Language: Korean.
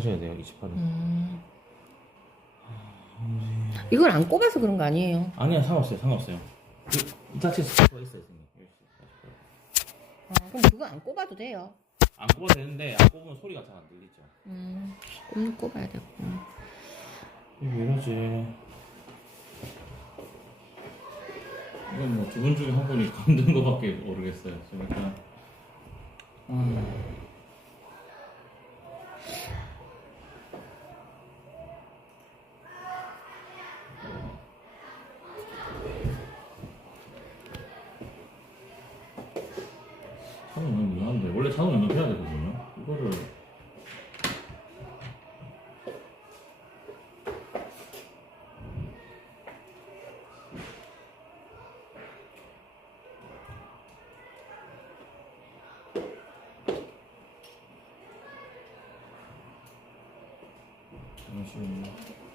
하셔야 돼요 28은 음. 이걸 안 꼽아서 그런 거 아니에요? 아니야 상관없어요 상관없어요 이, 이 자체에 스피커가 있어요 선생님 아, 그럼 그거 안 꼽아도 돼요. 안 꼽아도 되는데 안 꼽으면 소리가 잘 안 들리죠 음, 꼽는 꼽아야. 이게 왜 이러지 이건 뭐 두 분 중에 한 분이 건든 거밖에 모르겠어요 지금 일단 아... 차는 너무 미안한데. 원래 차는 운동 해야 되거든요 이거를. 잠시만요